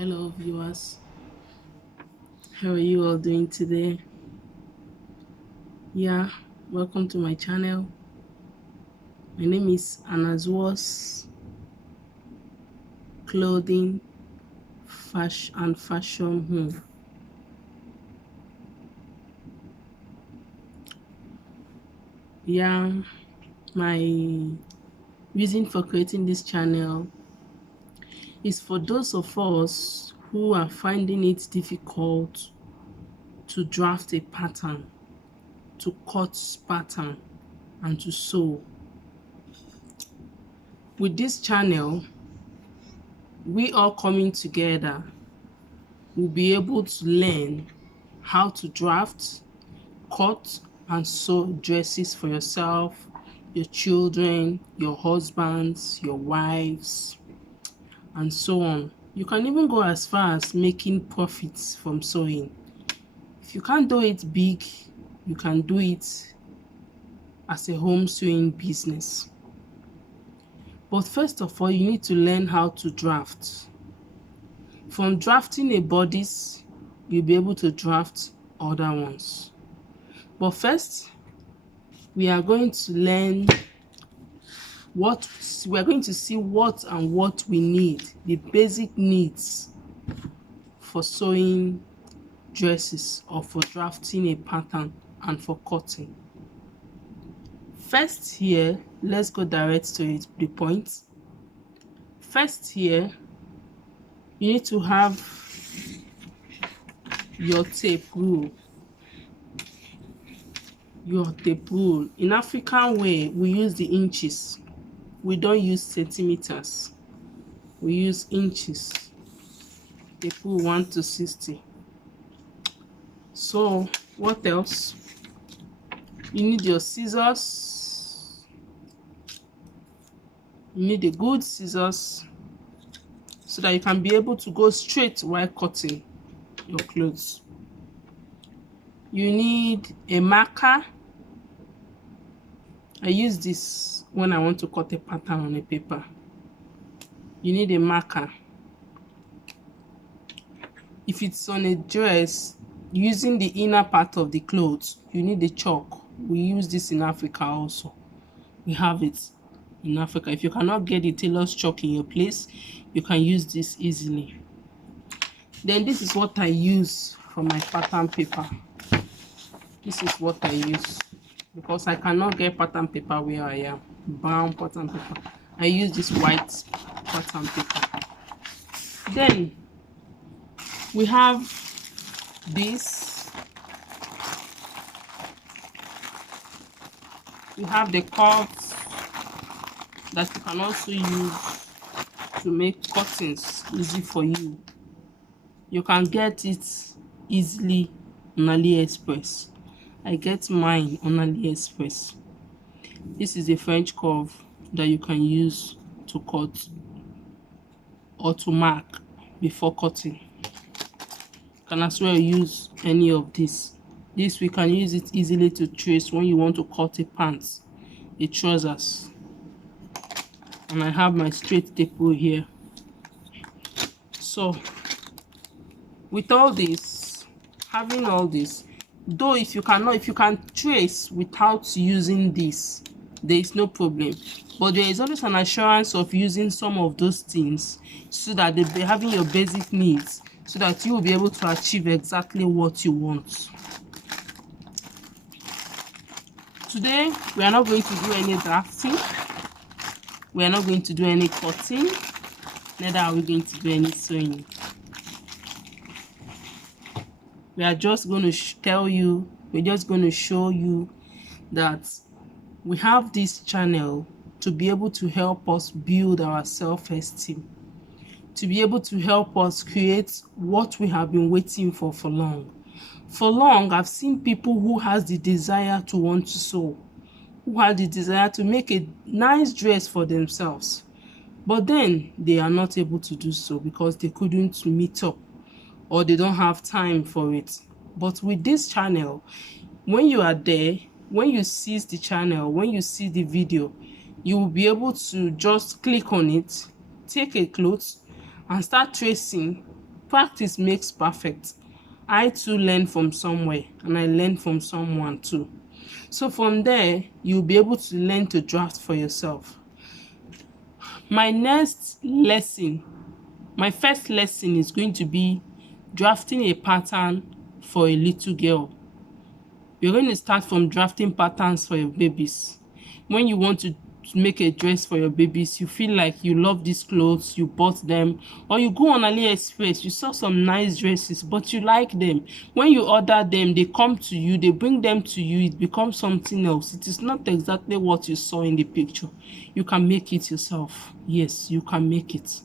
Hello viewers, how are you all doing today? Welcome to my channel. My name is Anazuos Clothing and Fashion Home. My reason for creating this channel is for those of us who are finding it difficult to draft a pattern, to cut pattern, and to sew. With this channel, we all coming together will be able to learn how to draft, cut, and sew dresses for yourself, your children, your husbands, your wives, and so on. You can even go as far as making profits from sewing. If you can't do it big, you can do it as a home sewing business. But first of all, you need to learn how to draft. From drafting a bodice, you'll be able to draft other ones. But first, we are going to learn see what we need, the basic needs for sewing dresses or for drafting a pattern and for cutting. First here, let's go direct to it, the point. First here, you need to have your tape rule. In African way, we use the inches. We don't use centimeters. We use inches. Tape rule 1 to 60. So what else? You need your scissors. You need a good scissors so that you can be able to go straight while cutting your clothes. You need a marker. I use this when I want to cut a pattern on a paper. You need a marker. If it's on a dress, using the inner part of the clothes, you need a chalk. We use this in Africa also. We have it in Africa. If you cannot get the tailor's chalk in your place, you can use this easily. Then this is what I use for my pattern paper. This is what I use because I cannot get pattern paper where I am. Brown pattern paper. I use this white pattern paper. Then we have this. We have the curves that you can also use to make cuttings easy for you. You can get it easily on AliExpress. I get mine on AliExpress. This is a French curve that you can use to cut or to mark before cutting. You can as well use any of this. We can use it easily to trace when you want to cut a pants, a trousers. And I have my straight tape rule here. So with all this, having all this, though if you can trace without using this, there is no problem. But there is always an assurance of using some of those things so that they're having your basic needs, so that you will be able to achieve exactly what you want. Today, we are not going to do any drafting. We are not going to do any cutting. Neither are we going to do any sewing. We are just going to we're just going to show you that we have this channel to be able to help us build our self-esteem, to be able to help us create what we have been waiting for long. For long, I've seen people who has the desire to want to sew, who have the desire to make a nice dress for themselves, but then they are not able to do so because they couldn't meet up or they don't have time for it. But with this channel, when you are there, when you see the channel, when you see the video, you will be able to just click on it, take a cloth and start tracing practice makes perfect. I too learn from somewhere, and I learn from someone too. So from there, you'll be able to learn to draft for yourself. My first lesson is going to be drafting a pattern for a little girl. You're going to start from drafting patterns for your babies. When you want to make a dress for your babies, you feel like you love these clothes, you bought them, or you go on AliExpress, you saw some nice dresses, but you like them. When you order them, they come to you, they bring them to you, it becomes something else. It is not exactly what you saw in the picture. You can make it yourself. Yes, you can make it.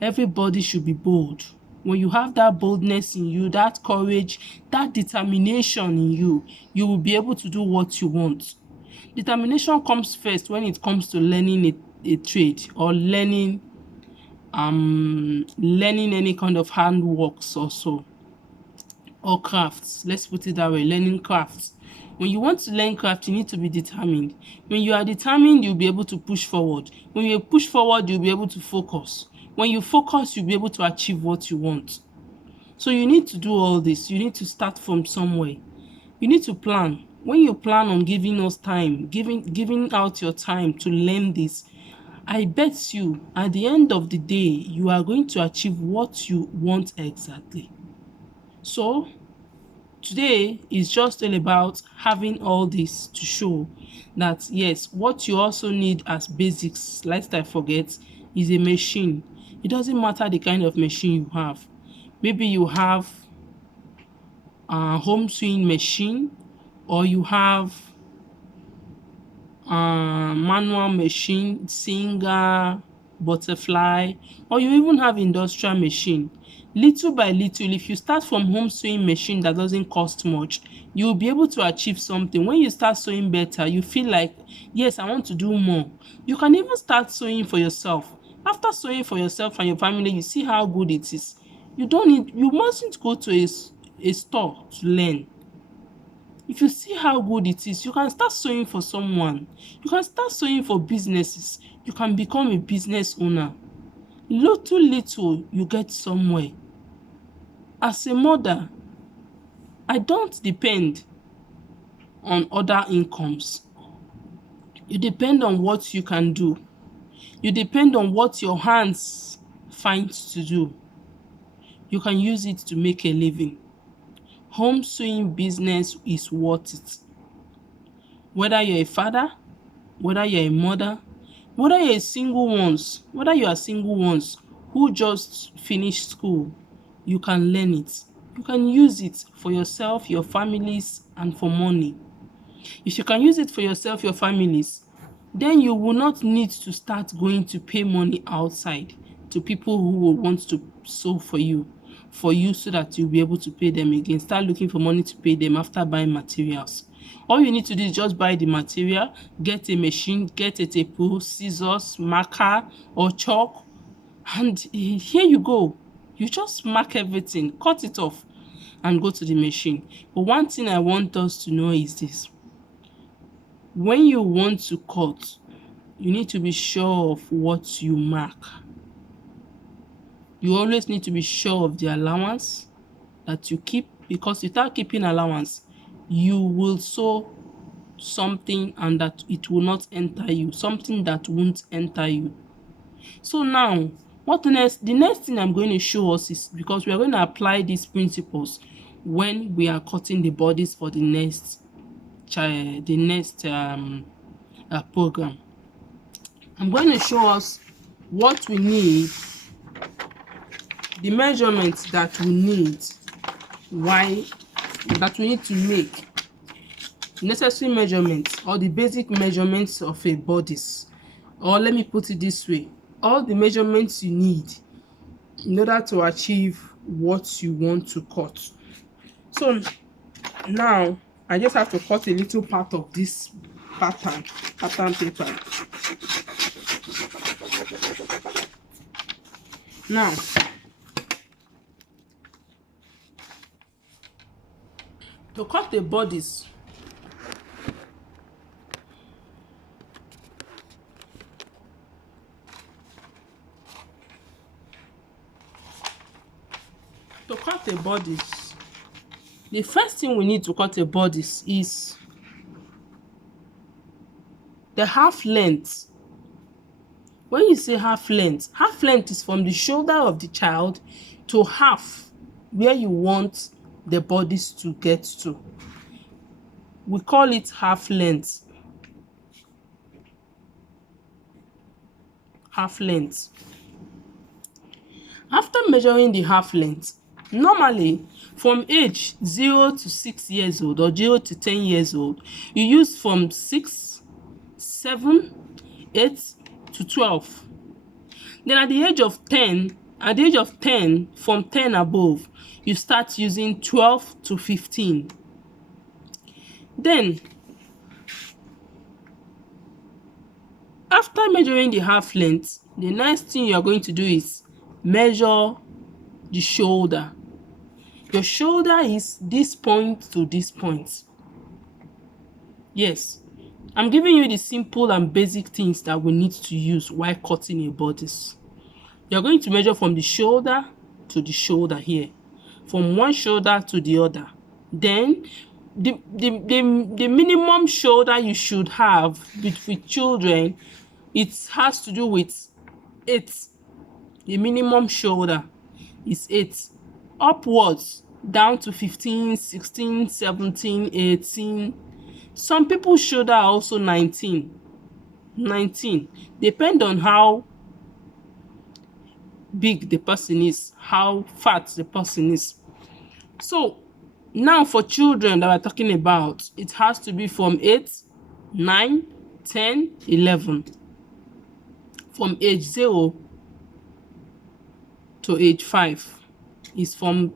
Everybody should be bold. When you have that boldness in you, that courage, that determination in you, you will be able to do what you want. Determination comes first when it comes to learning a trade or learning any kind of handworks also, or crafts. Let's put it that way, learning crafts. When you want to learn craft, you need to be determined. When you are determined, you'll be able to push forward. When you push forward, you'll be able to focus. When you focus, you'll be able to achieve what you want. So you need to do all this. You need to start from somewhere. You need to plan. When you plan on giving us time, giving out your time to learn this, I bet you at the end of the day, you are going to achieve what you want exactly. So today is just all about having all this to show that yes, what you also need as basics, lest I forget, is a machine. It doesn't matter the kind of machine you have. Maybe you have a home sewing machine, or you have a manual machine, singer, butterfly, or you even have industrial machine. Little by little, if you start from home sewing machine that doesn't cost much, you'll be able to achieve something. When you start sewing better, you feel like, yes, I want to do more. You can even start sewing for yourself. After sewing for yourself and your family, you see how good it is. You mustn't go to a store to learn. If you see how good it is, you can start sewing for someone. You can start sewing for businesses. You can become a business owner. Little, you get somewhere. As a mother, I don't depend on other incomes. You depend on what you can do. You depend on what your hands find to do. You can use it to make a living. Home sewing business is worth it. Whether you're a father, whether you're a mother, whether you are single ones who just finished school, you can learn it. You can use it for yourself, your families, and for money. If you can use it for yourself, your families, then you will not need to start going to pay money outside to people who will want to sew for you so that you'll be able to pay them again. Start looking for money to pay them after buying materials. All you need to do is just buy the material, get a machine, get a tape, scissors, marker, or chalk, and here you go. You just mark everything, cut it off, and go to the machine. But one thing I want us to know is this. When you want to cut, you need to be sure of what you mark. You always need to be sure of the allowance that you keep, because without keeping allowance, you will sew something and that it will not enter you, something that won't enter you. So now, the next thing I'm going to show us is, because we are going to apply these principles when we are cutting the bodies for the next program. I'm going to show us what we need, the measurements that we need, that we need to make, necessary measurements, or the basic measurements of a bodice. Or let me put it this way, all the measurements you need in order to achieve what you want to cut. So now I just have to cut a little part of this pattern paper. Now, to cut the bodies, To cut a bodice, the first thing we need to cut a bodice is the half length. When you say half length is from the shoulder of the child to half where you want the bodice to get to. We call it half length. Half length. After measuring the half length, normally from age 0 to 6 years old or 0 to 10 years old, you use from 6, 7, 8 to 12. Then at the age of 10, from 10 above, you start using 12 to 15. Then, after measuring the half length, the next thing you are going to do is measure the shoulder. Your shoulder is this point to this point. Yes, I'm giving you the simple and basic things that we need to use while cutting a bodice. You're going to measure from the shoulder to the shoulder here, from one shoulder to the other. Then the minimum shoulder you should have with children, it has to do with 8. The minimum shoulder is 8. Upwards, down to 15, 16, 17, 18. Some people's shoulder are also 19. Depend on how big the person is, how fat the person is. So now for children that we're talking about, it has to be from 8, 9, 10, 11. From age 0 to age 5 is from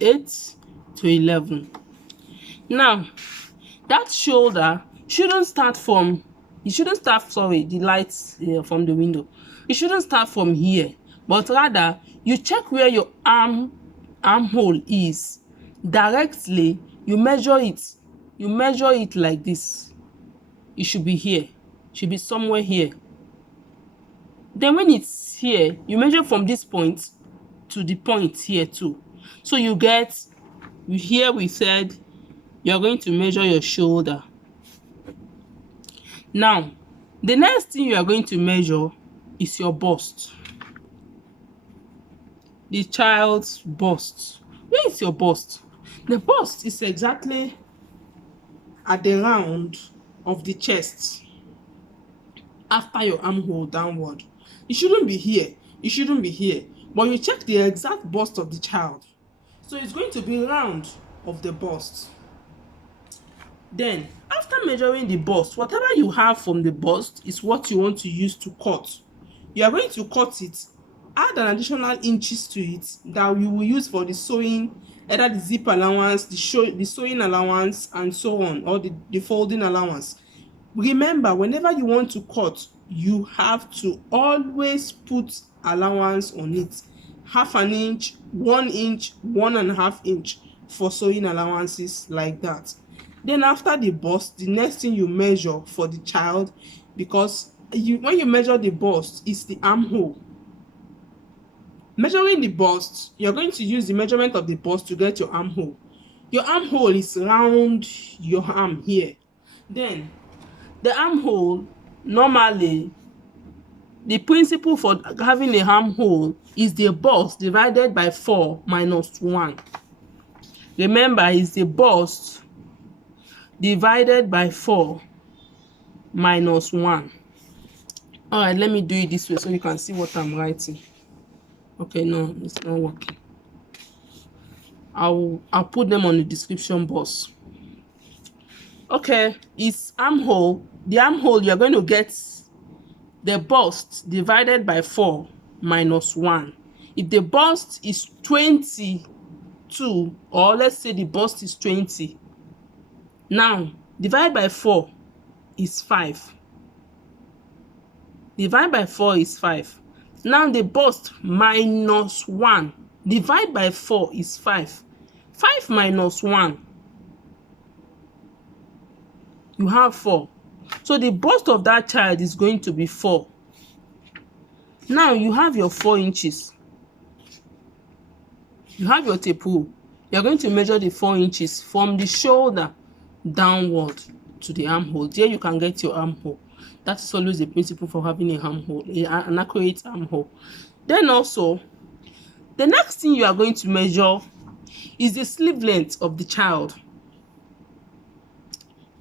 8 to 11. Now, that shoulder shouldn't start from, the lights from the window. It shouldn't start from here, but rather you check where your armhole is. Directly, you measure it. You measure it like this. It should be here. It should be somewhere here. Then when it's here, you measure from this point to the point here too. So you get, here we said you're going to measure your shoulder. Now, the next thing you are going to measure is your bust. The child's bust. Where is your bust? The bust is exactly at the round of the chest after your armhole downward. It shouldn't be here. It shouldn't be here. But you check the exact bust of the child. So it's going to be round of the bust. Then, after measuring the bust, whatever you have from the bust is what you want to use to cut. You are going to cut it, add an additional inches to it that we will use for the sewing, either the zip allowance, the sewing allowance, and so on, or the folding allowance. Remember, whenever you want to cut, you have to always put allowance on it. 1/2 inch, 1 inch, 1.5 inch for sewing allowances like that. Then after the bust, the next thing you measure for the child, because when you measure the bust, it's the armhole. Measuring the bust, you're going to use the measurement of the bust to get your armhole. Your armhole is around your arm here. Then the armhole, normally the principle for having a armhole is the bust divided by 4 minus 1. Remember, it's the bust divided by 4 minus 1. All right, let me do it this way so you can see what I'm writing. Okay, no, it's not working. I'll put them on the description box. Okay, it's armhole. The armhole, you're going to get the bust divided by 4 minus 1. If the bust is 22, or let's say the bust is 20, now divide by 4 is 5. Divide by 4 is 5. Now the bust minus 1. Divide by 4 is 5. 5 minus 1. You have 4. So the bust of that child is going to be 4. Now you have your 4 inches. You have your tape rule. You're going to measure the 4 inches from the shoulder downward to the armhole. There you can get your armhole. That is always the principle for having a armhole, an accurate armhole. Then also, the next thing you are going to measure is the sleeve length of the child.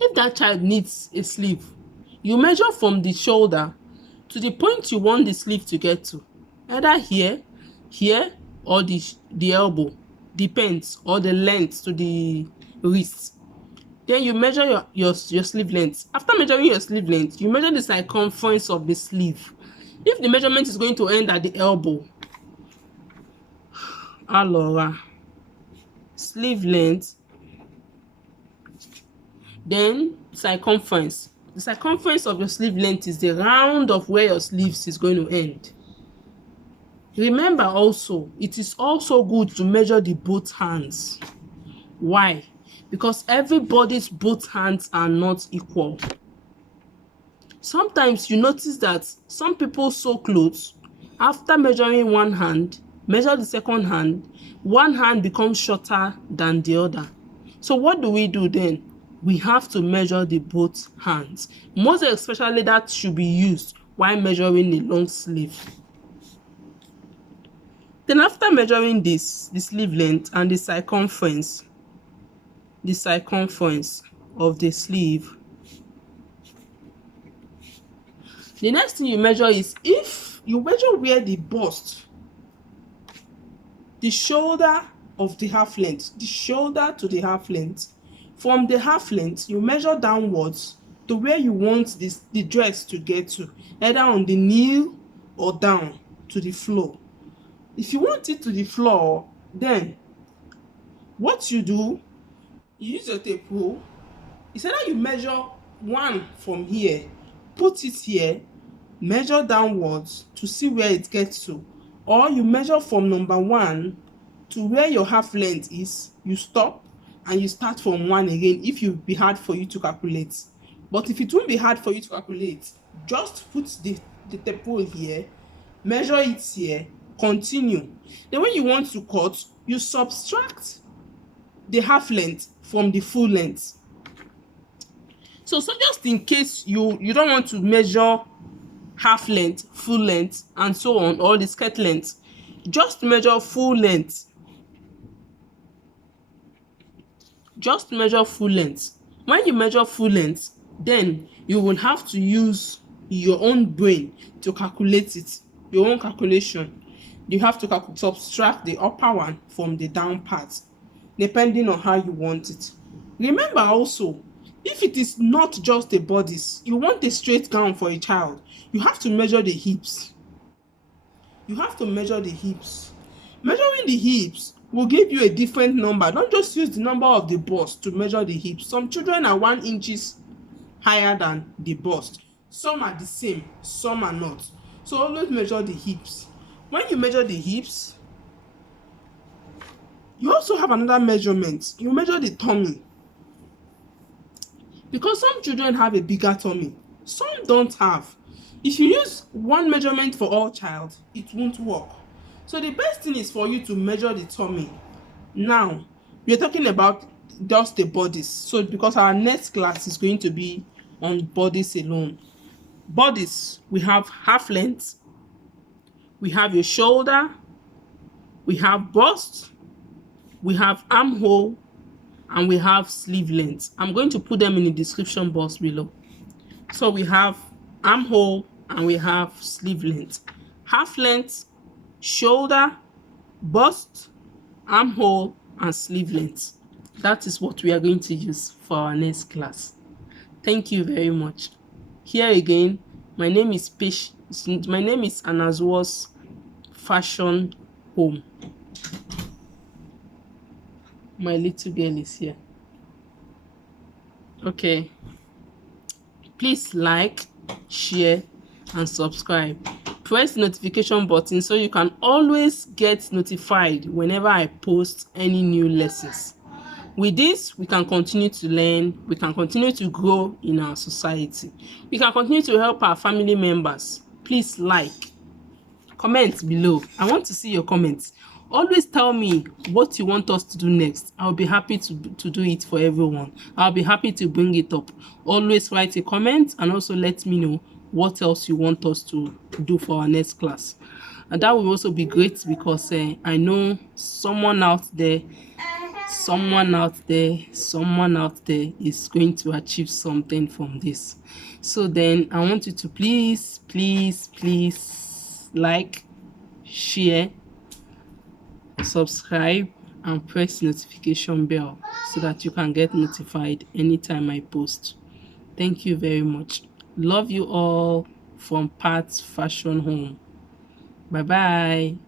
If that child needs a sleeve, you measure from the shoulder to the point you want the sleeve to get to, either here, or the elbow, depends, or the length to the wrist. Then you measure your sleeve length. After measuring your sleeve length, you measure the circumference of the sleeve. If the measurement is going to end at the elbow, allora, sleeve length, then circumference. The circumference of your sleeve length is the round of where your sleeves is going to end. Remember also, it is also good to measure the both hands. Why? Because everybody's both hands are not equal. Sometimes you notice that some people sew clothes, after measuring one hand, measure the second hand, one hand becomes shorter than the other. So what do we do then? We have to measure the both hands. Most especially that should be used while measuring the long sleeve. Then after measuring this, the sleeve length and the circumference of the sleeve, the next thing you measure is, if you measure where the bust, the shoulder of the half length, the shoulder to the half length, from the half length you measure downwards to where you want the dress to get to, either on the knee or down to the floor. If you want it to the floor, then what you do, you use your tape rule. It's either you measure one from here, put it here, measure downwards to see where it gets to, or you measure from number 1 to where your half length is, you stop and you start from 1 again if it will be hard for you to calculate. But if it won't be hard for you to calculate, just put the tape rule here, measure it here, continue. Then when you want to cut, you subtract the half length from the full length. So just in case you don't want to measure half length, full length, and so on, or the skirt length, just measure full length. Just measure full length. When you measure full length, then you will have to use your own brain to calculate it, your own calculation. You have to subtract the upper one from the down part, depending on how you want it. Remember also, if it is not just the bodice, you want a straight gown for a child, you have to measure the hips. You have to measure the hips. Measuring the hips will give you a different number. Don't just use the number of the bust to measure the hips. Some children are 1 inch higher than the bust. Some are the same, some are not. So always measure the hips. When you measure the hips, you also have another measurement. You measure the tummy. Because some children have a bigger tummy, some don't have. If you use one measurement for all child, it won't work. So the best thing is for you to measure the tummy. Now, we're talking about just the bodice. So because our next class is going to be on bodice alone. Bodice, we have half length, we have your shoulder, we have bust, we have armhole, and we have sleeve length. I'm going to put them in the description box below. So we have armhole and we have sleeve length. Half length, shoulder, bust, armhole, and sleeve length. That is what we are going to use for our next class. Thank you very much. Here again, my name is Anazwa's Fashion Home. My little girl is here. Okay. Please like, share, and subscribe. Press the notification button so you can always get notified whenever I post any new lessons. With this, we can continue to learn, we can continue to grow in our society. We can continue to help our family members. Please like, comment below. I want to see your comments. Always tell me what you want us to do next. I'll be happy to do it for everyone. I'll be happy to bring it up. Always write a comment and also let me know what else you want us to do for our next class. And that will also be great because I know someone out there is going to achieve something from this. So then I want you to please like, share, subscribe, and press notification bell so that you can get notified anytime I post. Thank you very much. Love you all from Pat's Fashion Home. Bye bye.